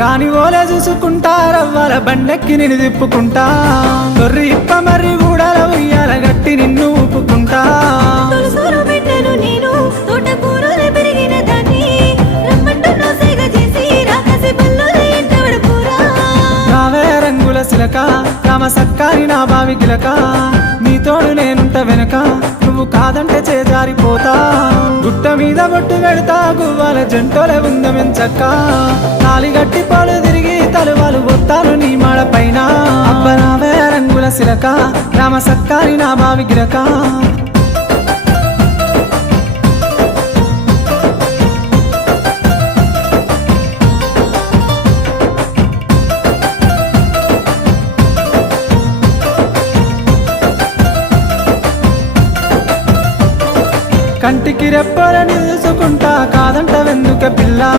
రాని ఓలే చూసుకుంటా రవ్వాల బండెక్కి నిన్ను తిప్పుకుంటా తొర్రి ఇప్ప మరి ఊడల ఉయ్యాల గట్టి నిన్ను ఊపుకుంటా తొలసూరు బిడ్డను నేను తోటకూరలు పెరిగిన దాన్ని రమ్మంటున్నా సేగ చేసి రాకసి బల్లుల ఎంట పడుకోరా రావే రంగుల సిలక రామ సక్కారి నా బావి గిలక నీ తోడు నేనుంట వెనక నువ్వు కాదంటే చేజారిపోతా గుట్ట మీద బొట్టు పెడతా గువ్వాల జంటోలే ఉందమెంచక్క తాలి గట్టి పాలు తిరిగి తలువాలు బొత్తాను నీ మాడ పైన అబ్బరావే రంగుల సిలక రామ సక్కారి నా బావి గిలక కంటికి రెప్పలని చూసుకుంటా కాదంట వెందుక పిల్ల